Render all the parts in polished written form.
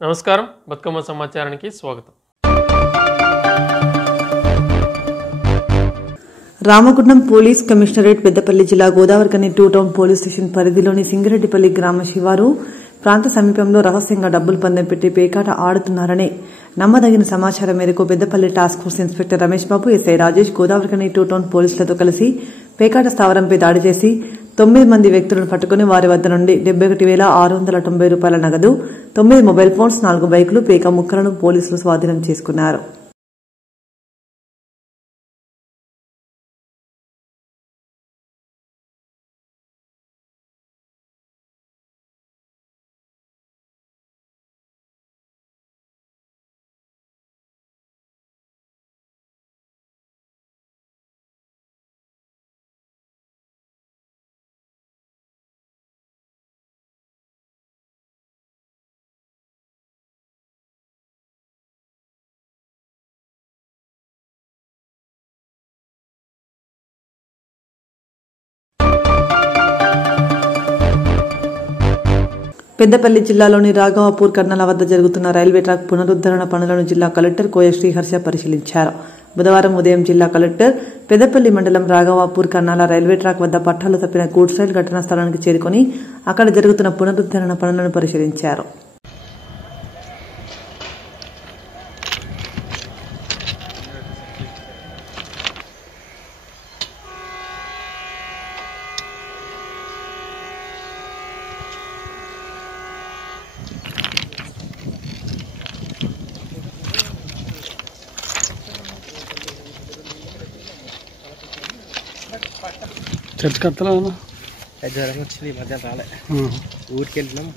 నమస్కారం, బతుకమ్మ సమాచారానికి స్వాగతం. రామగుండం పోలీస్ కమిషనరేట్ పెద్దపల్లి జిల్లా గోదావరికని 2 టౌన్ పోలీస్ స్టేషన్ పరిధిలోని సింగిరెడ్డిపల్లి గ్రామ శివారు ప్రాంత సమీపంలో రహస్యంగా డబ్బులు పందెం పెట్టి పేకాట ఆడుతున్నారని నమ్మదగిన సమాచారం మేరకు Peddapalli task force inspector Ramesh Babu, SI Rajesh Godavarikhani 2 town పోలీసులతో కలిసి పేకాట స్థావరంపై దాడి చేసి 9 మంది వ్యక్తులను పట్టుకుని వారి వద్ద నుండి 71,690 రూపాయల నగదు, 9 మొబైల్ ఫోన్స్, 4 బైకులు, పేక ముక్కలను పోలీసులు స్వాధీనం చేసుకున్నారు. పెద్దపల్లి జిల్లాలోని రాఘవాపూర్ కర్నల వద్ద జరుగుతున్న రైల్వే ట్రాక్ పునరుద్ధరణ పనులను జిల్లా కలెక్టర్ కోయ శ్రీహర్ష పరిశీలించారు. బుధవారం ఉదయం జిల్లా కలెక్టర్ పెద్దపల్లి మండలం రాఘవాపూర్ కర్నల రైల్వే ట్రాక్ వద్ద పట్టాలు తప్పిన గూడ్స్ రైలు ఘటనా స్థలానికి చేరుకుని అక్కడ జరుగుతున్న పునరుద్ధరణ పనులను పరిశీలించారు. చర్చ్ కత్తలా జ్వరం వచ్చింది ఈ మధ్య రాలే, ఊరికి వెళ్తున్నాం.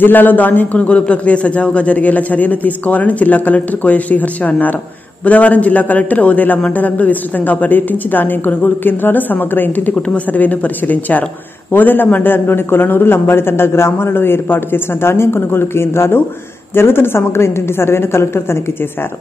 జిల్లాలో ధాన్యం కొనుగోలు ప్రక్రియ సజావుగా జరిగేలా చర్యలు తీసుకోవాలని జిల్లా కలెక్టర్ కోయ శ్రీహర్ష అన్నారు. బుధవారం జిల్లా కలెక్టర్ ఓదేల మండలంలో విస్తృతంగా పర్యటించి ధాన్యం కొనుగోలు కేంద్రాలు, సమగ్ర ఇంటింటి కుటుంబ సర్వేను పరిశీలించారు. ఓదేల మండలంలోని కొలనూరు, లంబాడితండ గ్రామాలలో ఏర్పాటు చేసిన ధాన్యం కొనుగోలు కేంద్రాలు, జరుగుతున్న సమగ్ర ఇంటింటి సర్వేను కలెక్టర్ తనిఖీ చేశారు.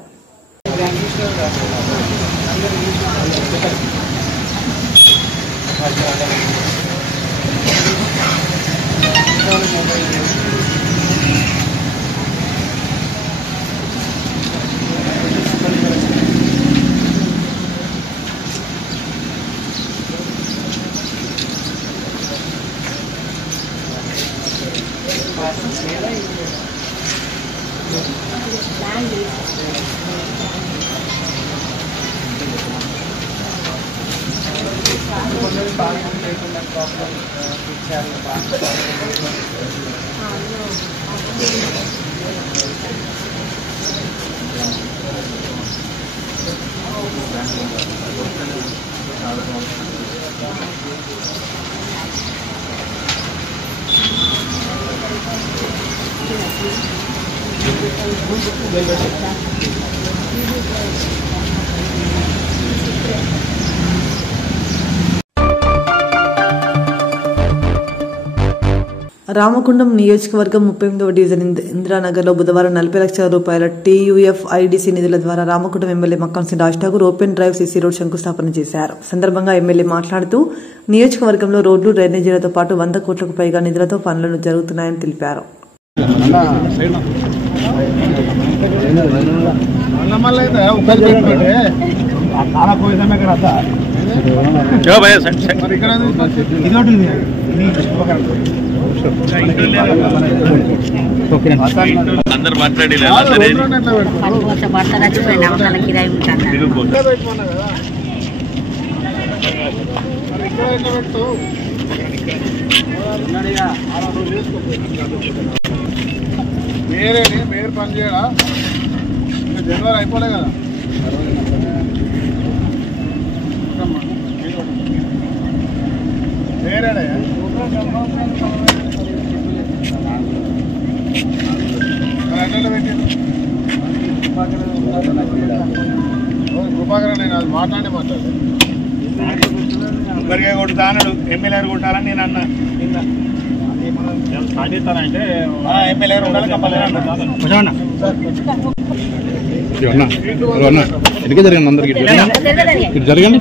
రామగుండం నియోజకవర్గం 38వ డివిజన్ ఇందిరానగర్లో బుధవారం 40 లక్షల రూపాయల TUF-IDC నిధుల ద్వారా రామగుండం ఎమ్మెల్యే మక్కంసి Raj Thakur open drive CC road శంకుస్థాపన చేశారు. సందర్భంగా ఎమ్మెల్యే మాట్లాడుతూ నియోజకవర్గంలో రోడ్లు, డ్రైనేజీలతో పాటు 100 కోట్లకు పైగా నిధులతో పనులు జరుగుతున్నాయని తెలిపారు. అందరు మాట్లాడి మేయర్ పని చేయడా? జనవరి అయిపోలే కదా. మేరేడా కృపాకర్, నేను అది మాట్లాడే ఒకరికే కొడుతా అన్నాడు, ఎమ్మెల్యే కొట్టాలని నేను అన్నా. నిన్న సాధిస్తానంటే ఎమ్మెల్యే ఉండాలి కంపల్సరీ. ఎందుకే జరిగింది అందరికి? ఇటు జరగండి.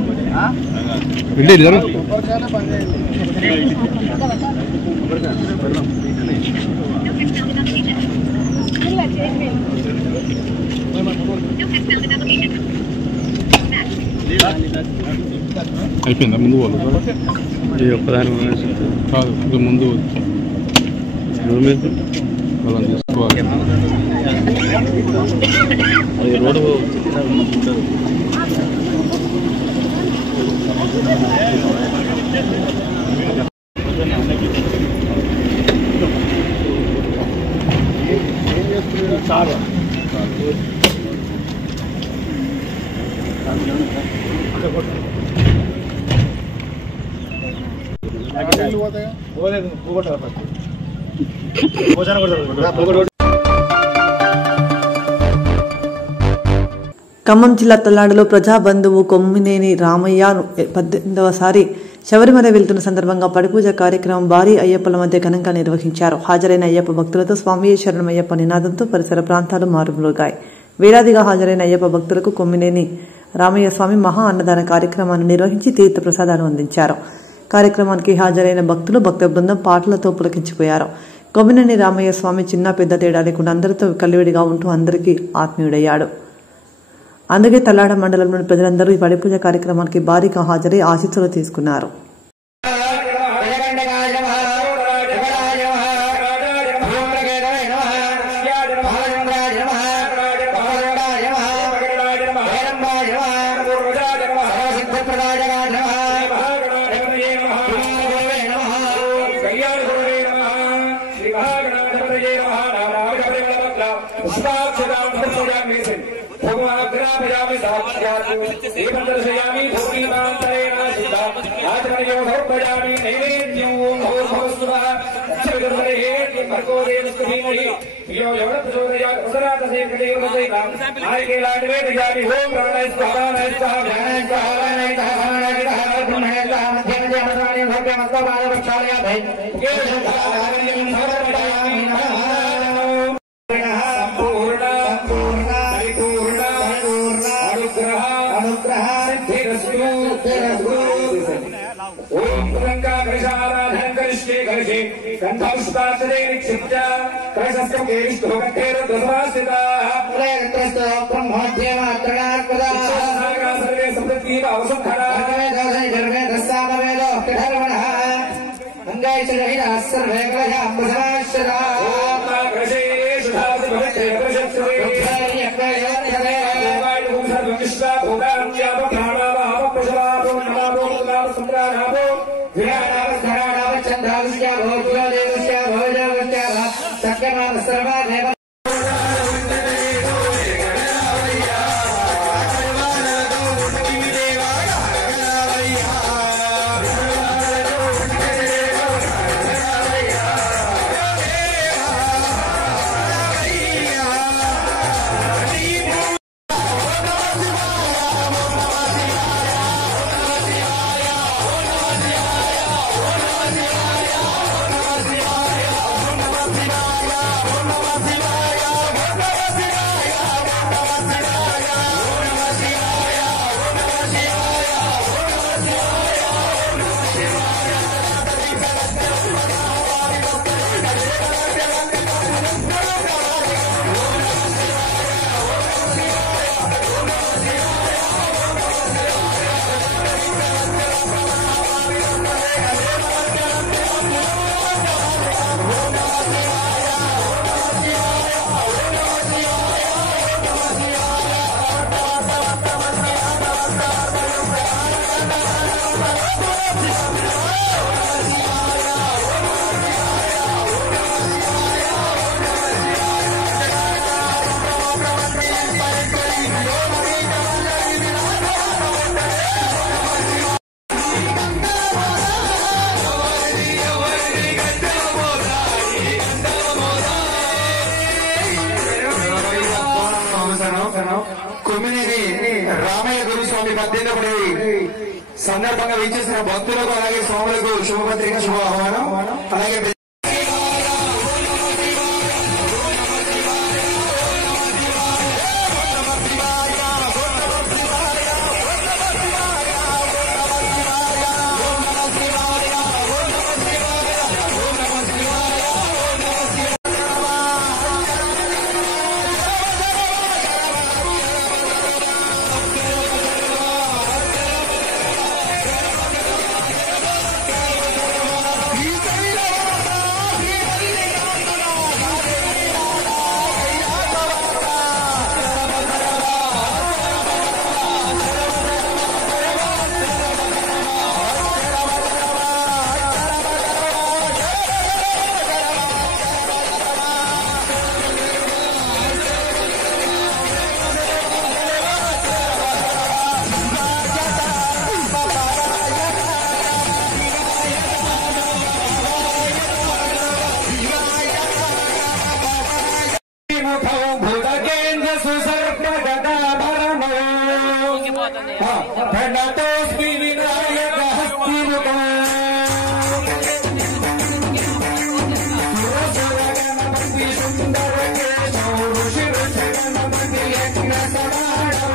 అయిపోయిందా? ముందు పోదు ఇది ఒక్కదాని కాదు, ఇది ముందు వాళ్ళని తీసుకోవాలి. అది రోడ్డు ఖమ్మం జిల్లా తల్లాడలో ప్రజాబంధువు కొమ్మినేని రామయ్య 18వసారి శబరిమల వెళ్తున్న సందర్భంగా పడిపూజ కార్యక్రమం భారీ అయ్యప్పల మధ్య ఘనంగా నిర్వహించారు. హాజరైన అయ్యప్ప భక్తులతో స్వామి శరణమయ్యప్ప నినాదంతో పరిసర ప్రాంతాలు మారుమ్రోగాయి. వేలాదిగా హాజరైన అయ్యప్ప భక్తులకు కొమ్మినేని రామయ్య స్వామి మహా అన్నదాన కార్యక్రమాన్ని నిర్వహించి తీర్థ ప్రసాదాలు అందించారు. కార్యక్రమానికి హాజరైన భక్తులు భక్త బృందం పాటలతో పులకించిపోయారు. కొమ్మినేని రామయ్య స్వామి చిన్న పెద్ద తేడా లేకుండా అందరితో కలివిడిగా ఉంటూ అందరికీ ఆత్మీయుడయ్యాడు. అందుకే తల్లాడ మండలంలోని ప్రజలందరూ ఈ పడిపూజ కార్యక్రమానికి భారీగా హాజరై ఆశీస్సులు తీసుకున్నారు. కొమ్మినేని రామయ్య గురుస్వామి 18వ సందర్భంగా వీచేసిన భక్తులకు అలాగే స్వాములకు శుభపత్రిక శుభ ఆహ్వానం. అలాగే ప్రణతోస్మి వినాయక హస్తిముఖం గణపతి సుందర కేశవ ఋషి ఋషి గణపతి యజ్ఞ సమానం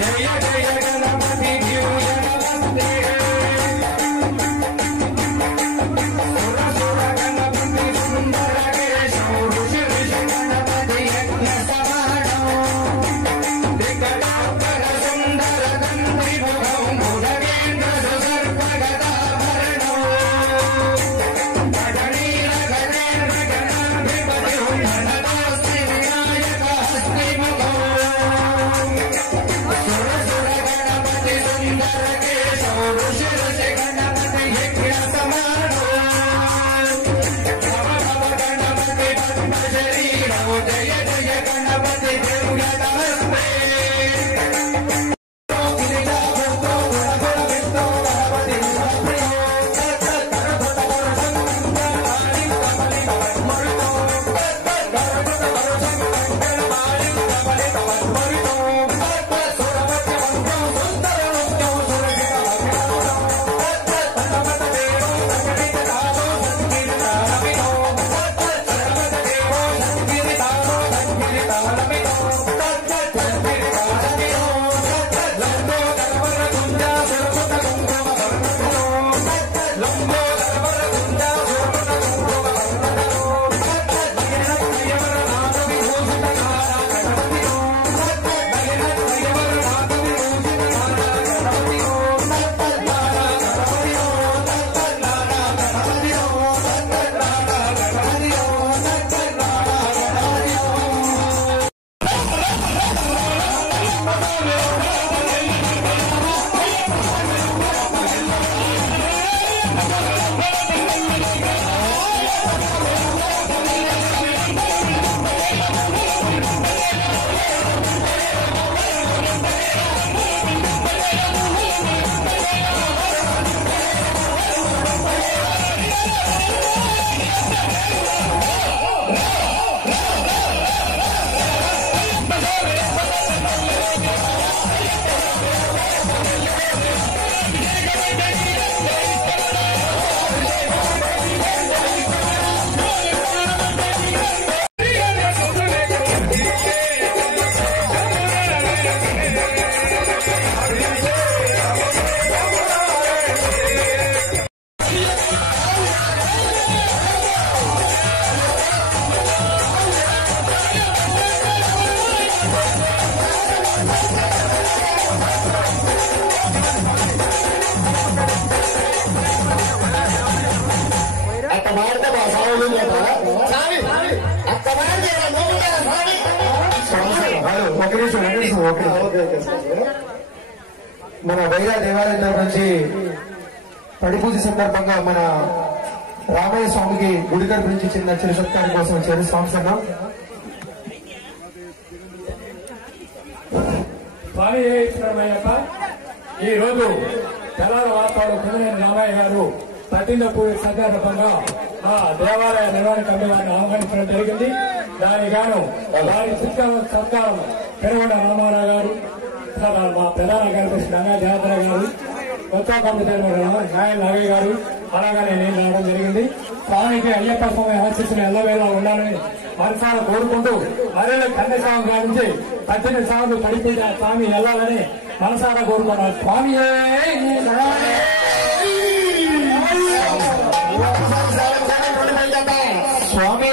జయ జయ గణపతి ద్యూయనవందే సుర గణపతి సుందర కేశవ ఋషి ఋషి గణపతి యజ్ఞ సమానం వికటాకర సుందర దండి ముఖం భుజగేంద్ర సుసర్పగదాభరణం గణనీల గణేంద్ర గణాధిపతి గణతోస్మి వినాయక హస్తిముఖం సుర సుర గణపతి సుందర కేశవ ఋషి ఋషి గణపతి యజ్ఞ సమానం భవ గణపతి పద్మ శరీరం జయ జయ గణపతి దివ్యనమస్తే మన వైరా దేవాలయం నుంచి పడిపూజ సందర్భంగా మన రామయ్య స్వామికి గుడి తరపు నుంచి చిన్న చిరు సత్కారం కోసం చేరు సంవత్సరం ఈ రోజు తెలంగాణ వార్తలు కుదిరిన రామయ్య గారు పట్టిన పూజ సందర్భంగా ఆ దేవాలయ నిర్వహణ కమిటీ వారిని ఆహ్వానించడం జరిగింది. దాని గాను వారి సత్కారం పెరుగొండ రామారావు గారు, మా ప్రధాన కార్యదర్శి గంగా జాతర గారు, కొత్త కమిటీ నాయన నగయ్య గారు, అలాగనే నేను రావడం జరిగింది. స్వామికి అయ్యప్ప స్వామి ఆశీస్సులు ఎల్లవేళ ఉండాలని మనసారా కోరుకుంటూ మరేళ్ళ కన్య స్వామి గారి నుంచి 18 సార్లు పడిపోయి స్వామి వెళ్ళాలని మనసారా కోరుకున్నారు. స్వామి స్వామి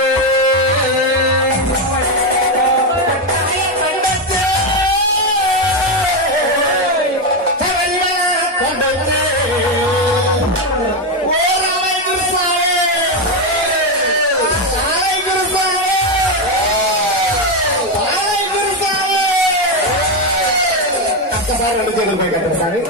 ఒకసారి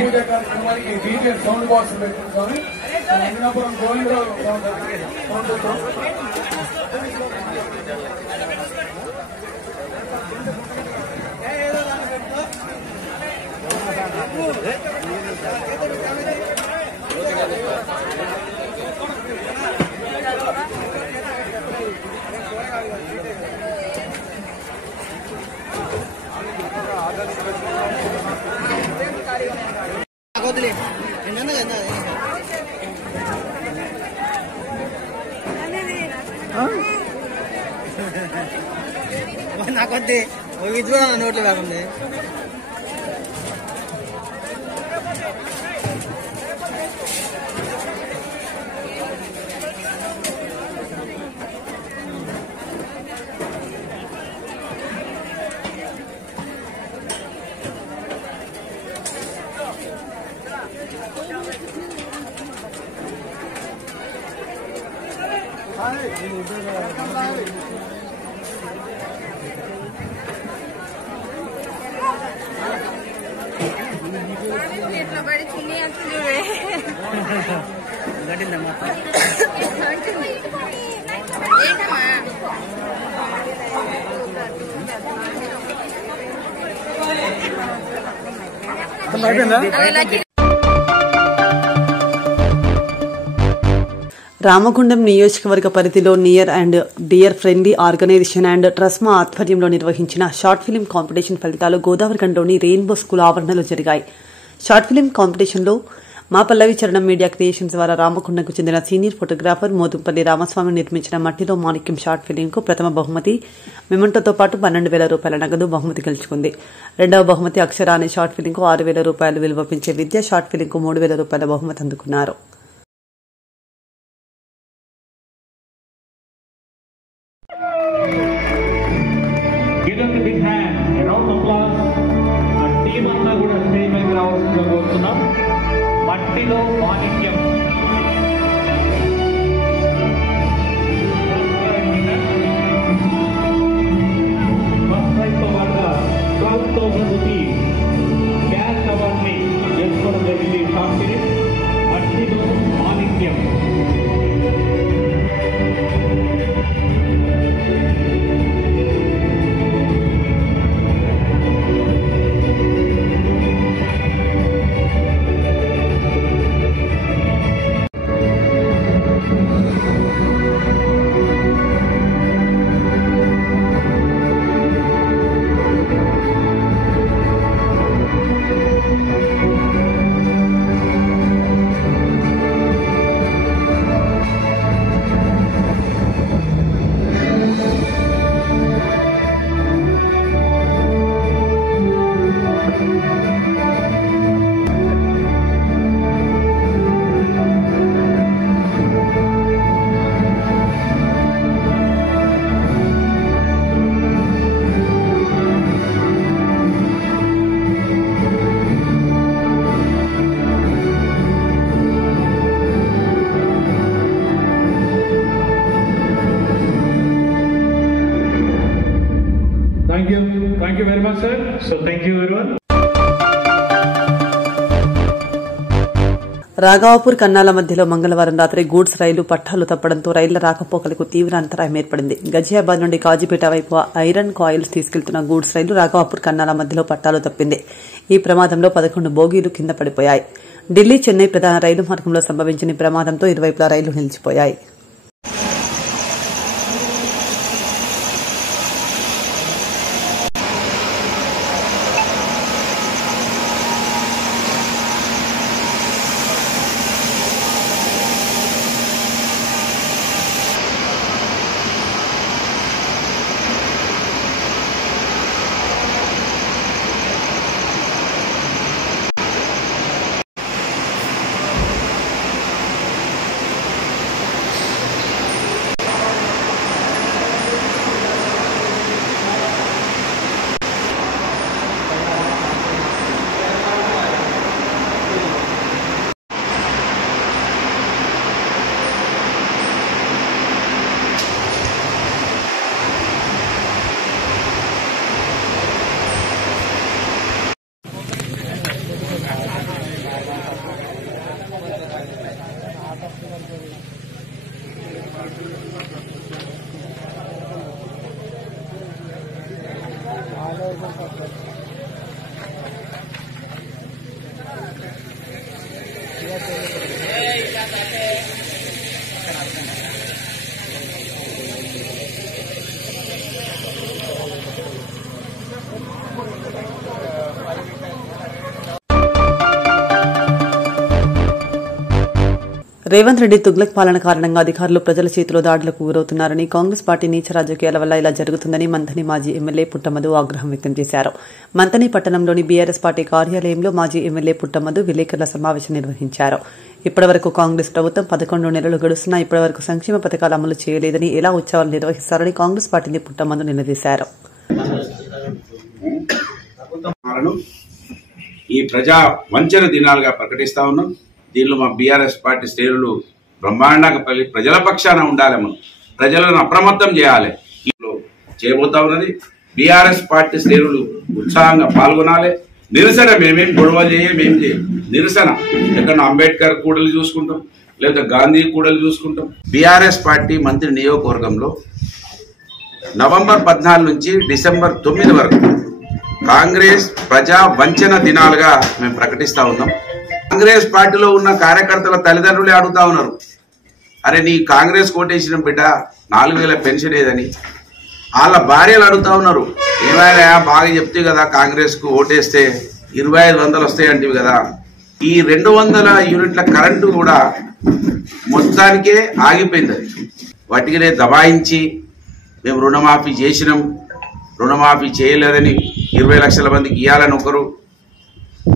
పూజ కార్యక్రమానికి డీజే సౌండ్ బాక్స్ పెట్టుకుంటామని అన్నపురం గోవిందరావు సౌండ్ ಮತ್ತೆ ಇದ್ರೂ ನೋಡ್ಲಿ ಬಾಗುಂది రామగుండం నియోజకవర్గ పరిధిలో near and dear friendly organization and ట్రస్మా ఆధ్వర్యంలో నిర్వహించిన షార్ట్ ఫిలిం కాంపిటీషన్ ఫలితాలు గోదావరిఖండ్లోని రెయిన్బో స్కూల్ ఆవరణలో జరిగాయి. షార్ట్ ఫిలిం కాంపిటీషన్లో మా పల్లవి చరణం మీడియా క్రియేషన్స్ ద్వారా రామగుండంకు చెందిన సీనియర్ ఫోటోగ్రాఫర్ మోదుంపల్లి రామస్వామి నిర్మించిన మట్టిలో మాణిక్యం షార్ట్ ఫిలింకు ప్రథమ బహుమతి మెమెంటోతో పాటు 12,000 రూపాయల నగదు బహుమతి గెలుచుకుంది. రెండవ బహుమతి అక్షర అనే షార్ట్ ఫిలింకు 6,000 రూపాయలు విలువ పెంచే విద్యా షార్ట్ ఫిలింకు 3,000 రూపాయల బహుమతి అందుకున్నారు. మట్టిలో మాణిక్యం గ్యాస్ అవార్డ్ని చేసుకోవడం జరిగింది. షార్ట్ ఫిలిం మట్టిలో మాణిక్యం. Thank you very much, sir. So thank you everyone. Raghavapur కన్నాల మధ్యలో మంగళవారం రాత్రి గూడ్స్ రైలు పట్టాలు తప్పడంతో రైళ్ల రాకపోకలకు తీవ్ర అంతరాయం ఏర్పడింది. గజియాబాద్ నుండి కాజీపేట వైపు ఐరన్ కాయిల్స్ తీసుకెళ్తున్న గూడ్స్ రైలు రాఘవాపూర్ కన్నాల మధ్యలో పట్టాలు తప్పింది. ఈ ప్రమాదంలో 11 బోగీలు కింద పడిపోయాయి. ఢిల్లీ చెన్నై ప్రధాన రైలు మార్గంలో సంభవించిన ఈ ప్రమాదంతో ఇరువైపులా రైళ్లు నిలిచిపోయాయి. రేవంత్ రెడ్డి తుగ్లక్ పాలన కారణంగా అధికారులు ప్రజల చేతిలో దాడులకు గురవుతున్నారని, కాంగ్రెస్ పార్టీ నీచ రాజకీయాల వల్ల ఇలా జరుగుతుందని మంథని మాజీ ఎమ్మెల్యే పుట్టమధు ఆగ్రహం వ్యక్తం చేశారు. మంథని పట్టణంలోని బీఆర్ఎస్ పార్టీ కార్యాలయంలో మాజీ ఎమ్మెల్యే పుట్టమధు విలేకరుల సమావేశం నిర్వహించారు. ఇప్పటివరకు కాంగ్రెస్ ప్రభుత్వం 11 నెలలు గడుస్తున్నా ఇప్పటివరకు సంక్షేమ పథకాలు అమలు చేయలేదని, ఎలా ఉత్సవాలు నిర్వహిస్తారని కాంగ్రెస్ పార్టీని పుట్టమధు నిలదీశారు. ఈ ప్రజా వంచన దినాలుగా ప్రకటిస్తా ఉన్నాం. దీనిలో మా బీఆర్ఎస్ పార్టీ శ్రేణులు బ్రహ్మాండంగా ప్రజల పక్షాన ఉండాలి, మనం ప్రజలను అప్రమత్తం చేయాలి. చేయబోతా ఉన్నది బీఆర్ఎస్ పార్టీ శ్రేణులు ఉత్సాహంగా పాల్గొనాలి. నిరసన మేమేం గొడవలు మేం చేయం, నిరసన ఎక్కడ అంబేద్కర్ కూడలు చూసుకుంటాం, లేదా గాంధీ కూడలు చూసుకుంటాం. బీఆర్ఎస్ పార్టీ మంత్రి నియోజకవర్గంలో నవంబర్ 14 నుంచి డిసెంబర్ 9 వరకు కాంగ్రెస్ ప్రజా వంచన దినాలుగా మేము ప్రకటిస్తా ఉన్నాం. కాంగ్రెస్ పార్టీలో ఉన్న కార్యకర్తల తల్లిదండ్రులే అడుగుతా ఉన్నారు, అరే నీ కాంగ్రెస్ కోటేసిన బిడ్డ 4000 పెన్షన్ ఏదని. వాళ్ళ భార్యలు అడుగుతా ఉన్నారు, ఏమైనా బాగా చెప్తే కదా కాంగ్రెస్ కు ఓటేస్తే 2500 వస్తాయంటివి కదా. ఈ 200 యూనిట్ల కరెంటు కూడా మొత్తానికే ఆగిపోయింది. అది వాటికినే దబాయించి మేము రుణమాఫీ చేసినాం, రుణమాఫీ చేయలేదని 20 లక్షల మందికి ఇవ్వాలని ఒకరు,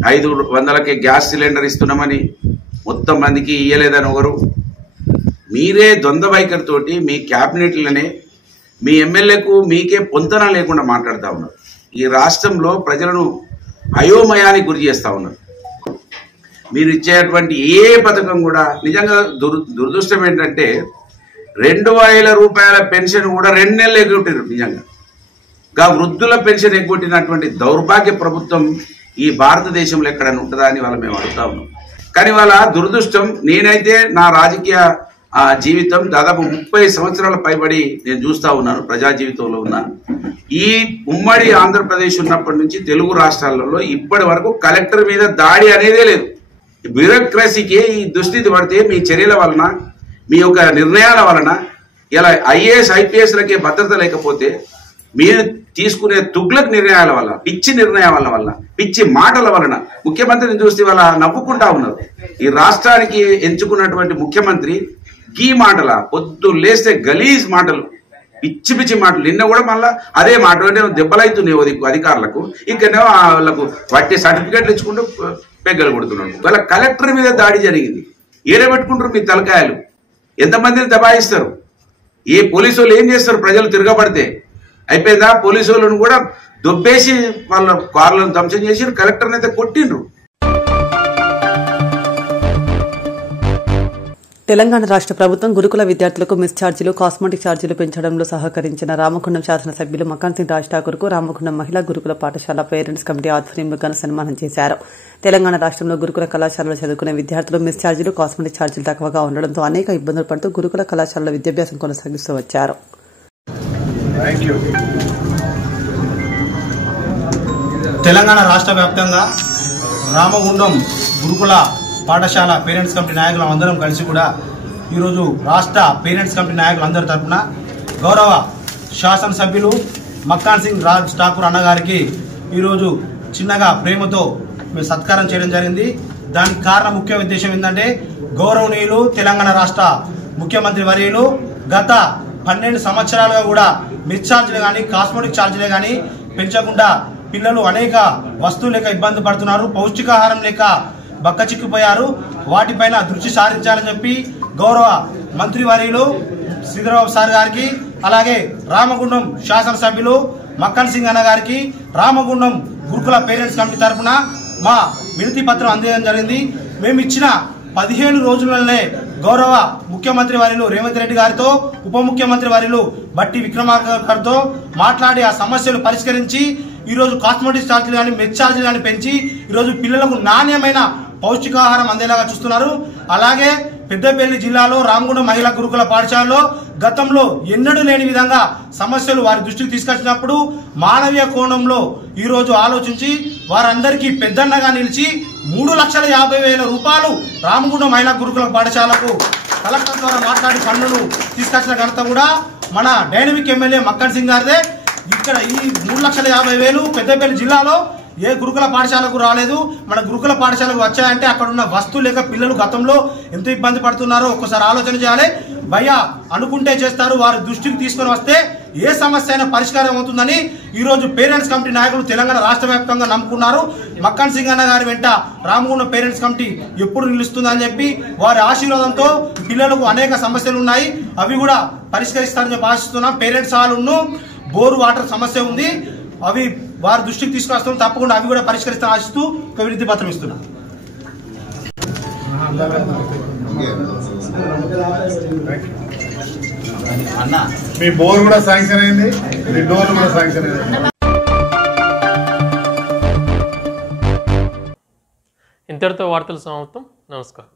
500కే గ్యాస్ సిలిండర్ ఇస్తున్నామని మొత్తం మందికి ఇయ్యలేదని ఒకరు. మీరే ద్వంద్వ వైఖరితోటి మీ క్యాబినెట్లనే మీ ఎమ్మెల్యేకు మీకే పొంతన లేకుండా మాట్లాడుతూ ఉన్నారు. ఈ రాష్ట్రంలో ప్రజలను అయోమయానికి గురి చేస్తూ ఉన్నారు. మీరు ఇచ్చేటువంటి ఏ పథకం కూడా నిజంగా దురదృష్టం ఏంటంటే 2000 రూపాయల పెన్షన్ కూడా 2 నెలలు ఎగ్గొట్టారు. నిజంగా వృద్ధుల పెన్షన్ ఎగ్గొట్టినటువంటి దౌర్భాగ్య ప్రభుత్వం ఈ భారతదేశంలో ఎక్కడైనా ఉంటుందా అని వాళ్ళ మేము అడుగుతా ఉన్నాం. కానీ వాళ్ళ దురదృష్టం, నేనైతే నా రాజకీయ జీవితం దాదాపు 30 సంవత్సరాల పైబడి నేను చూస్తా ఉన్నాను, ప్రజా జీవితంలో ఉన్నా. ఈ ఉమ్మడి ఆంధ్రప్రదేశ్ ఉన్నప్పటి నుంచి తెలుగు రాష్ట్రాలలో ఇప్పటి వరకు కలెక్టర్ మీద దాడి అనేదే లేదు. బ్యూరోక్రసీకి ఈ దుస్థితి పడితే మీ చర్యల వలన, మీ యొక్క నిర్ణయాల వలన, ఇలా ఐఏఎస్ ఐపీఎస్లకే భద్రత లేకపోతే మీరు తీసుకునే తుగ్లక్ నిర్ణయాల వల్ల, పిచ్చి నిర్ణయాల వల్ల, పిచ్చి మాటల వలన ముఖ్యమంత్రిని చూస్తే వాళ్ళ నవ్వుకుంటా ఉన్నారు. ఈ రాష్ట్రానికి ఎంచుకున్నటువంటి ముఖ్యమంత్రి ఈ మాటల పొద్దు లేస్తే గలీజ్ మాటలు, పిచ్చి పిచ్చి మాటలు. నిన్న కూడా మళ్ళా అదే మాట అంటే దెబ్బలైతున్నాయి అధికారులకు. ఇంకనే వాళ్ళకు వాటి సర్టిఫికెట్లు ఇచ్చుకుంటూ పెగ్గలు కొడుతున్నాడు. వాళ్ళ కలెక్టర్ మీద దాడి జరిగింది. ఏడబెట్టుకుంటారు మీ తలకాయలు, ఎంతమందిని దబాయిస్తారు. ఏ పోలీసు వాళ్ళు ఏం చేస్తారు, ప్రజలు తిరగబడితే అయిపోయిందా, పోలీసు వాళ్ళను కూడా దొబ్బేసి వాళ్ళ కార్లను ధ్వంసం చేసి కలెక్టర్ని అయితే కొట్టిండ్రు. తెలంగాణ రాష్ట్ర ప్రభుత్వం గురుకుల విద్యార్థులకు మిస్ ఛార్జీలు, కాస్మెటిక్ ఛార్జీలు పెంచడంలో సహకరించిన రామగుండం శాసనసభ్యులు మకాన్ సింగ్ రాజ్ ఠాకూర్ కు రామగుండం మహిళా గురుకుల పాఠశాల పేరెంట్స్ కమిటీ ఆధ్వర్యంలో ఘన సన్మానం చేశారు. తెలంగాణ రాష్ట్రంలో గురుకుల కళాశాలలో చదువుకునే విద్యార్థులు మిస్ ఛార్జీలు, కాస్మెటిక్ ఛార్జీలు తక్కువగా ఉండడంతో అనేక ఇబ్బందులు పడుతూ గురుకుల కళాశాలలో విద్యాభ్యాసం కొనసాగిస్తూ వచ్చారు. తెలంగాణ రాష్ట్ర వ్యాప్తంగా రామగుండం గురుకుల పాఠశాల పేరెంట్స్ కమిటీ నాయకులు అందరం కలిసి కూడా ఈరోజు రాష్ట్ర పేరెంట్స్ కమిటీ నాయకులందరి తరఫున గౌరవ శాసనసభ్యులు మక్కాన్ సింగ్ రాజ్ ఠాకూర్ అన్నగారికి ఈరోజు చిన్నగా ప్రేమతో మేము సత్కారం చేయడం జరిగింది. దానికి కారణం ముఖ్య ఉద్దేశం ఏంటంటే గౌరవనీయులు తెలంగాణ రాష్ట్ర ముఖ్యమంత్రి వర్యులు గత 12 సంవత్సరాలుగా కూడా మిస్ ఛార్జీలు కానీ కాస్మెటిక్ ఛార్జీలే కానీ పెంచకుండా పిల్లలు అనేక వస్తువులు లేక ఇబ్బంది పడుతున్నారు, పౌష్టికాహారం లేక బక్కచిక్కిపోయారు. వాటిపైన దృష్టి సారించాలని చెప్పి గౌరవ మంత్రివర్యులు శ్రీధరబాబు సార్ గారికి, అలాగే రామగుండం శాసనసభ్యులు మక్కన్ సింగ్ అన్న గారికి రామగుండం గురుకుల పేరెంట్స్ కమిటీ తరఫున మా వినతి పత్రం అందజేయడం జరిగింది. మేము ఇచ్చిన 15 రోజులనే గౌరవ ముఖ్యమంత్రి వర్యులు రేవంత్ రెడ్డి గారితో, ఉప ముఖ్యమంత్రి వర్యులు బట్టి విక్రమార్క గారితో మాట్లాడి ఆ సమస్యలు పరిష్కరించి ఈరోజు కాస్మెటిక్ ఛార్జీలు కానీ మెస్ ఛార్జీలు కానీ పెంచి ఈరోజు పిల్లలకు నాణ్యమైన పౌష్టికాహారం అందేలాగా చూస్తున్నారు. అలాగే పెద్దపల్లి జిల్లాలో రామగుండం మహిళా గురుకుల పాఠశాలలో గతంలో ఎన్నడూ లేని విధంగా సమస్యలు వారి దృష్టికి తీసుకొచ్చినప్పుడు మానవీయ కోణంలో ఈరోజు ఆలోచించి వారందరికీ పెద్దన్నగా నిలిచి 3,50,000 రూపాయలు రామగుండం మహిళా గురుకుల పాఠశాలకు కలెక్టర్ ద్వారా మాట్లాడి ఫండ్ను తీసుకొచ్చిన ఘనత కూడా మన డైనమిక్ ఎమ్మెల్యే మక్కన్ సింగ్ గారిదే. ఇక్కడ ఈ 3,50,000 పెద్దపల్లి జిల్లాలో ఏ గురుకుల పాఠశాలకు రాలేదు. మన గురుకుల పాఠశాలకు వచ్చాయంటే అక్కడ ఉన్న వస్తువులు లేక పిల్లలు గతంలో ఎంత ఇబ్బంది పడుతున్నారో ఒక్కసారి ఆలోచన చేయాలి. భయ్యా అనుకుంటే చేస్తారు, వారి దృష్టికి తీసుకొని వస్తే ఏ సమస్య అయినా పరిష్కారం అవుతుందని ఈరోజు పేరెంట్స్ కమిటీ నాయకులు తెలంగాణ రాష్ట్ర వ్యాప్తంగా నమ్ముకున్నారు. మక్కన్ సింగ్ అన్న గారి వెంట రామగుండం పేరెంట్స్ కమిటీ ఎప్పుడు నిలుస్తుందని చెప్పి వారి ఆశీర్వాదంతో పిల్లలకు అనేక సమస్యలు ఉన్నాయి, అవి కూడా పరిష్కరిస్తారని చెప్పి ఆశిస్తున్నాం. పేరెంట్స్ హాల్ను బోరు వాటర్ సమస్య ఉంది, అవి వారి దృష్టికి తీసుకొస్తాం, తప్పకుండా అవి కూడా పరిష్కరిస్తారని ఆశిస్తూ ఒక వినతి పత్రం ఇస్తున్నాం. మీ బోర్ కూడా శాంక్షన్ అయింది, మీ డోర్ కూడా శాంక్షన్ అయింది. ఇంతటితో వార్తలు సమాప్తం. నమస్కారం.